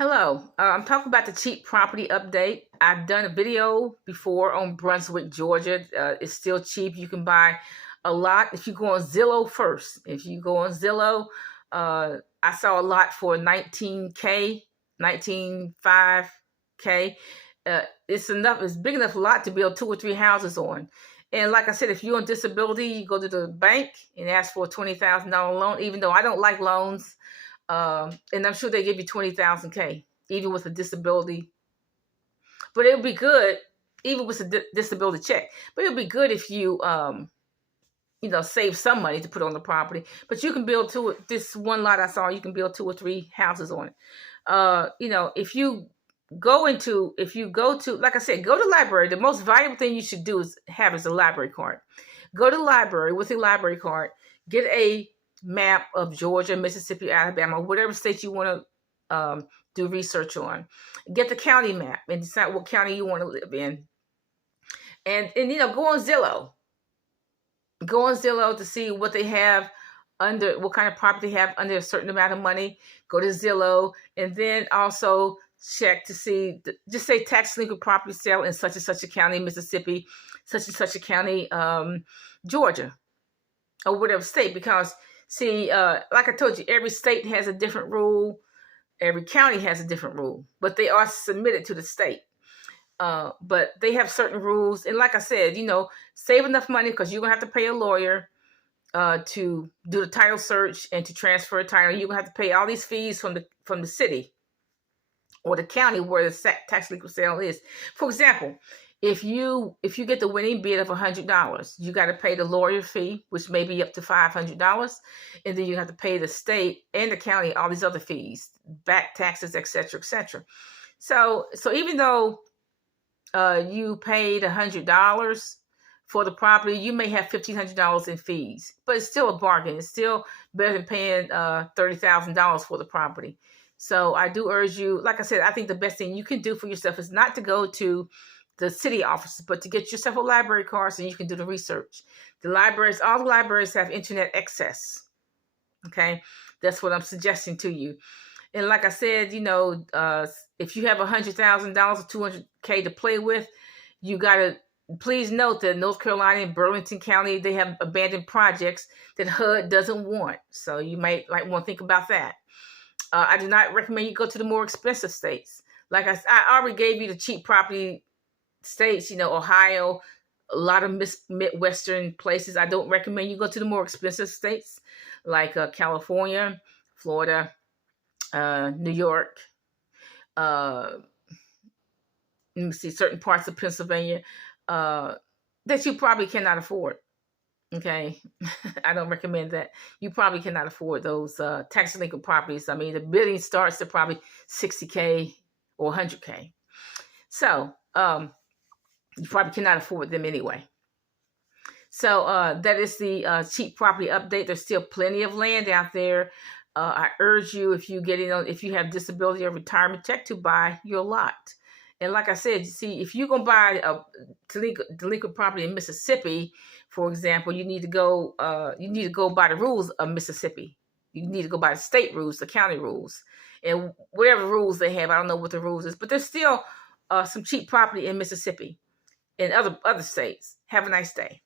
Hello, I'm talking about the cheap property update. I've done a video before on Brunswick, Georgia. It's still cheap. You can buy a lot if you go on Zillow first. If you go on Zillow, I saw a lot for 19K, 19.5K. It's enough. It's big enough lot to build 2 or 3 houses on. And like I said, if you're on disability, you go to the bank and ask for a $20,000 loan. Even though I don't like loans. And I'm sure they give you 20,000 K, even with a disability. But it would be good, even with a disability check. But it would be good if you, save some money to put on the property. But you can build this one lot I saw, you can build 2 or 3 houses on it. If you go to, like I said, go to the library. The most valuable thing you should do is a library card. Go to the library with a library card. Get a map of Georgia, Mississippi, Alabama, whatever state you want to do research on. Get the county map and decide what county you want to live in. And go on Zillow. Go on Zillow to see what they have under, what kind of property they have under a certain amount of money. Go to Zillow, and then also check to see, just say tax delinquent property sale in such and such a county, Mississippi, such and such a county, Georgia, or whatever state, because see, like I told you, every state has a different rule. Every county has a different rule, but they are submitted to the state. But they have certain rules. And like I said, save enough money, because you're going to have to pay a lawyer to do the title search and to transfer a title. You're going to have to pay all these fees from the city or the county where the tax legal sale is. For example, if you get the winning bid of $100, you got to pay the lawyer fee, which may be up to $500, and then you have to pay the state and the county all these other fees, back taxes, etc., etc. So even though you paid $100 for the property, you may have $1,500 in fees, but it's still a bargain. It's still better than paying $30,000 for the property. So I do urge you, like I said, I think the best thing you can do for yourself is not to go to the city offices, but to get yourself a library card so you can do the research. All the libraries have internet access. Okay, that's what I'm suggesting to you. And like I said, if you have $100,000 or $200K to play with, you gotta please note that North Carolina and Burlington County, they have abandoned projects that HUD doesn't want. So you might want to think about that. I do not recommend you go to the more expensive states. Like I already gave you the cheap property states, Ohio, a lot of Midwestern places. I don't recommend you go to the more expensive states like California, Florida, New York, let me see, certain parts of Pennsylvania that you probably cannot afford. Okay, I don't recommend that. You probably cannot afford those tax delinquent properties. I mean, the bidding starts at probably 60K or 100K. So you probably cannot afford them anyway. So that is the cheap property update. There's still plenty of land out there. I urge you, if you have disability or retirement check, to buy your lot. And like I said, see, if you're gonna buy a delinquent property in Mississippi, for example, you need to go by the rules of Mississippi. You need to go by the state rules, the county rules, and whatever rules they have. I don't know what the rules is, but there's still some cheap property in Mississippi and other states. Have a nice day.